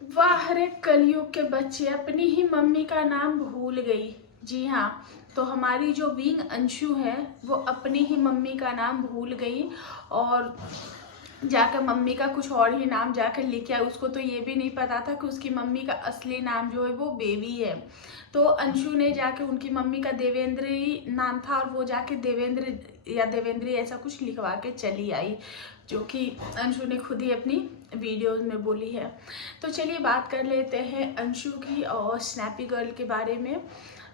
वाह रे कलयुग के बच्चे, अपनी ही मम्मी का नाम भूल गई। जी हाँ, तो हमारी जो विंग अंशु है वो अपनी ही मम्मी का नाम भूल गई और जाकर मम्मी का कुछ और ही नाम जाकर लेके आई। उसको तो ये भी नहीं पता था कि उसकी मम्मी का असली नाम जो है वो बेबी है। तो अंशु ने जाके, उनकी मम्मी का देवेंद्र ही नाम था और वो जाके देवेंद्र या देवेंद्री ऐसा कुछ लिखवा के चली आई, जो कि अंशु ने खुद ही अपनी वीडियोज में बोली है। तो चलिए बात कर लेते हैं अंशु की और स्नैपी गर्ल के बारे में।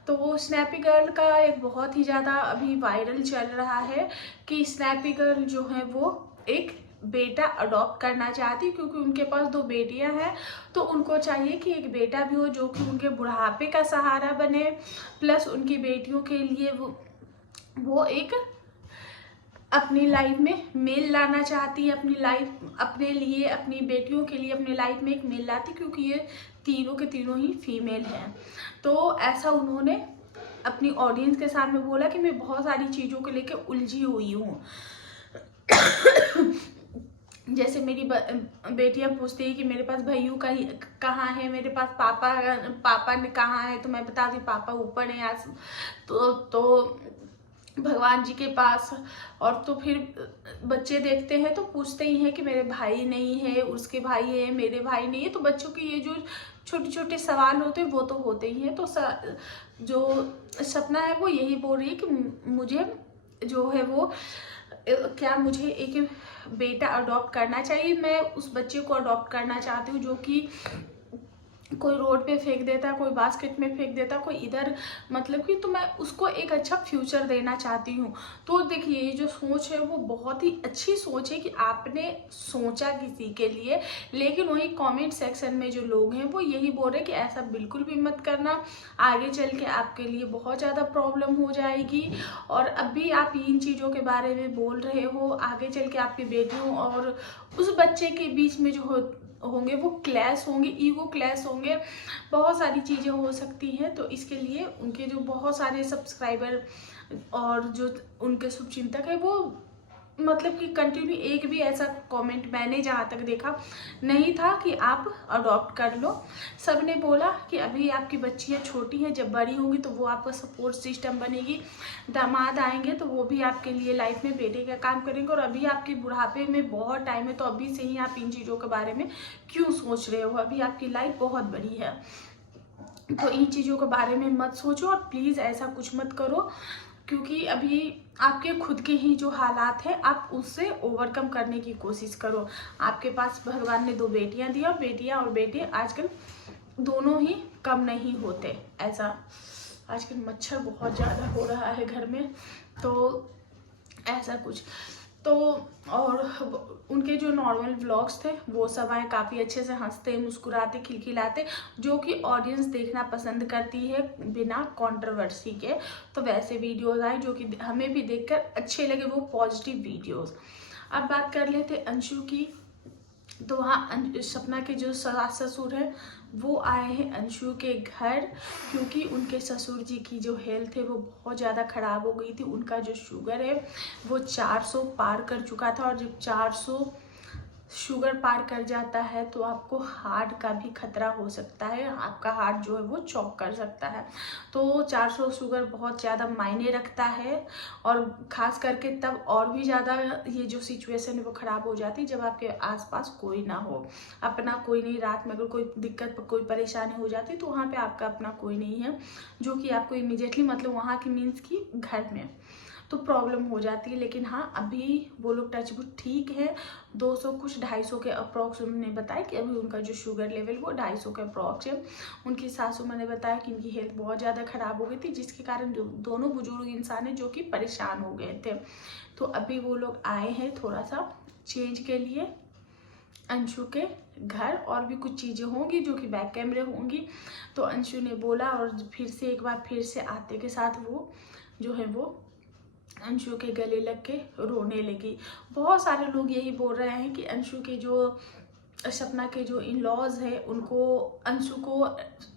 तो वो स्नैपी गर्ल का एक बहुत ही ज़्यादा अभी वायरल चल रहा है कि स्नैपी गर्ल जो है वो एक बेटा अडॉप्ट करना चाहती, क्योंकि उनके पास 2 बेटियां हैं। तो उनको चाहिए कि एक बेटा भी हो जो कि उनके बुढ़ापे का सहारा बने, प्लस उनकी बेटियों के लिए वो एक अपनी लाइफ में मेल लाना चाहती है। अपनी लाइफ, अपने लिए, अपनी बेटियों के लिए अपनी लाइफ में एक मेल लाती, क्योंकि ये तीनों के तीनों ही फीमेल हैं। तो ऐसा उन्होंने अपनी ऑडियंस के सामने बोला कि मैं बहुत सारी चीज़ों को लेकर उलझी हुई हूँ। जैसे मेरी बेटियां पूछती है कि मेरे पास भैयू कहाँ है, मेरे पास पापा ने कहाँ है, तो मैं बताती पापा ऊपर है आज। तो भगवान जी के पास। और तो फिर बच्चे देखते हैं तो पूछते ही हैं कि मेरे भाई नहीं है, उसके भाई है, मेरे भाई नहीं है। तो बच्चों के ये जो छोटे छोटे सवाल होते हैं वो तो होते ही हैं। तो जो सपना है वो यही बोल रही है कि मुझे जो है वो क्या मुझे एक बेटा अडॉप्ट करना चाहिए। मैं उस बच्चे को अडॉप्ट करना चाहती हूँ जो कि कोई रोड पे फेंक देता है, कोई बास्केट में फेंक देता है, कोई इधर, मतलब कि तो मैं उसको एक अच्छा फ्यूचर देना चाहती हूँ। तो देखिए ये जो सोच है वो बहुत ही अच्छी सोच है कि आपने सोचा किसी के लिए, लेकिन वही कमेंट सेक्शन में जो लोग हैं वो यही बोल रहे हैं कि ऐसा बिल्कुल भी मत करना, आगे चल के आपके लिए बहुत ज़्यादा प्रॉब्लम हो जाएगी। और अभी आप इन चीज़ों के बारे में बोल रहे हो, आगे चल के आपकी बेटियों और उस बच्चे के बीच में जो होंगे वो क्लैश होंगे, ईगो क्लैश होंगे, बहुत सारी चीज़ें हो सकती हैं। तो इसके लिए उनके जो बहुत सारे सब्सक्राइबर और जो उनके शुभचिंतक है वो मतलब कि कंटिन्यू एक भी ऐसा कमेंट मैंने जहाँ तक देखा नहीं था कि आप अडॉप्ट कर लो। सब ने बोला कि अभी आपकी बच्चियाँ छोटी हैं, जब बड़ी होंगी तो वो आपका सपोर्ट सिस्टम बनेगी, दामाद आएंगे तो वो भी आपके लिए लाइफ में बेटे का काम करेंगे। और अभी आपके बुढ़ापे में बहुत टाइम है, तो अभी से ही आप इन चीज़ों के बारे में क्यों सोच रहे हो, अभी आपकी लाइफ बहुत बड़ी है। तो इन चीज़ों के बारे में मत सोचो और प्लीज़ ऐसा कुछ मत करो, क्योंकि अभी आपके खुद के ही जो हालात हैं आप उससे ओवरकम करने की कोशिश करो। आपके पास भगवान ने 2 बेटियां दी और बेटियां और बेटे आजकल दोनों ही कम नहीं होते। ऐसा आजकल मच्छर बहुत ज़्यादा हो रहा है घर में, तो ऐसा कुछ। तो और उनके जो नॉर्मल व्लॉग्स थे वो सब आए, काफ़ी अच्छे से हंसते मुस्कुराते खिलखिलाते, जो कि ऑडियंस देखना पसंद करती है बिना कंट्रोवर्सी के। तो वैसे वीडियोस आए जो कि हमें भी देखकर अच्छे लगे, वो पॉजिटिव वीडियोस। अब बात कर लेते अंशु की। तो वहाँ सपना के जो सास ससुर है वो आए हैं अंशु के घर, क्योंकि उनके ससुर जी की जो हेल्थ है वो बहुत ज़्यादा ख़राब हो गई थी। उनका जो शुगर है वो 400 पार कर चुका था, और जब 400 शुगर पार कर जाता है तो आपको हार्ट का भी खतरा हो सकता है, आपका हार्ट जो है वो चौक कर सकता है। तो 400 शुगर बहुत ज़्यादा मायने रखता है, और ख़ास करके तब और भी ज़्यादा ये जो सिचुएशन है वो ख़राब हो जाती है जब आपके आसपास कोई ना हो, अपना कोई नहीं। रात में अगर कोई दिक्कत कोई परेशानी हो जाती तो वहाँ पे आपका अपना कोई नहीं है जो कि आपको इमीडिएटली, मतलब वहाँ की मीन्स की घर में, तो प्रॉब्लम हो जाती है। लेकिन हाँ अभी वो लोग टचवुड ठीक है, 200 कुछ 250 के अप्रॉक्स उन्होंने बताया कि अभी उनका जो शुगर लेवल वो 250 के अप्रॉक्स है। उनकी सासू माँ ने बताया कि इनकी हेल्थ बहुत ज़्यादा ख़राब हो गई थी, जिसके कारण दोनों बुजुर्ग इंसान हैं जो कि परेशान हो गए थे। तो अभी वो लोग आए हैं थोड़ा सा चेंज के लिए अंशु के घर, और भी कुछ चीज़ें होंगी जो कि बैक कैमरे होंगी। तो अंशु ने बोला, और फिर से एक बार फिर से आते के साथ वो जो है वो अंशु के गले लग के रोने लगी। बहुत सारे लोग यही बोल रहे हैं कि अंशु के जो सपना के जो इन लॉज है उनको अंशु को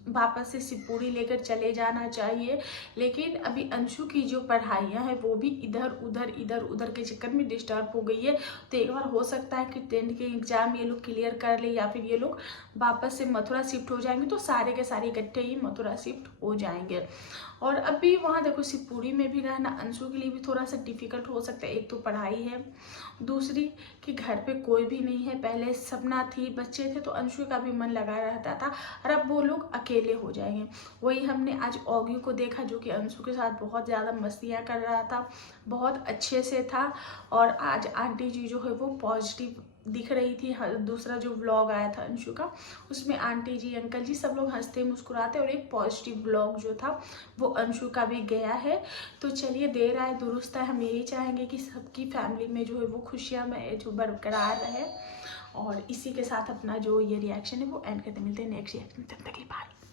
वापस से शिवपुरी लेकर चले जाना चाहिए, लेकिन अभी अंशु की जो पढ़ाइयाँ हैं वो भी इधर उधर के चक्कर में डिस्टर्ब हो गई है। तो एक बार हो सकता है कि 10th के एग्ज़ाम ये लोग क्लियर कर ले या फिर ये लोग वापस से मथुरा शिफ्ट हो जाएंगे, तो सारे के सारे इकट्ठे ही मथुरा शिफ्ट हो जाएंगे। और अभी वहाँ देखो शिवपुरी में भी रहना अंशु के लिए भी थोड़ा सा डिफिकल्ट हो सकता है। एक तो पढ़ाई है, दूसरी कि घर पे कोई भी नहीं है। पहले सपना थी, बच्चे थे तो अंशु का भी मन लगा रहता था, और अब वो लोग अकेले हो जाएंगे। वही हमने आज ऑग्यू को देखा जो कि अंशु के साथ बहुत ज़्यादा मस्तियाँ कर रहा था, बहुत अच्छे से था। और आज आंटी जी जो है वो पॉजिटिव दिख रही थी। दूसरा जो व्लॉग आया था अंशु का, उसमें आंटी जी अंकल जी सब लोग हंसते मुस्कुराते, और एक पॉजिटिव व्लॉग जो था वो अंशु का भी गया है। तो चलिए, देर आए दुरुस्त है, हम यही चाहेंगे कि सबकी फैमिली में जो है वो खुशियाँ में जो बरकरार रहे। और इसी के साथ अपना जो ये रिएक्शन है वो एंड करते, मिलते हैं नेक्स्ट रिएक्शन में, तब तक के लिए बाय।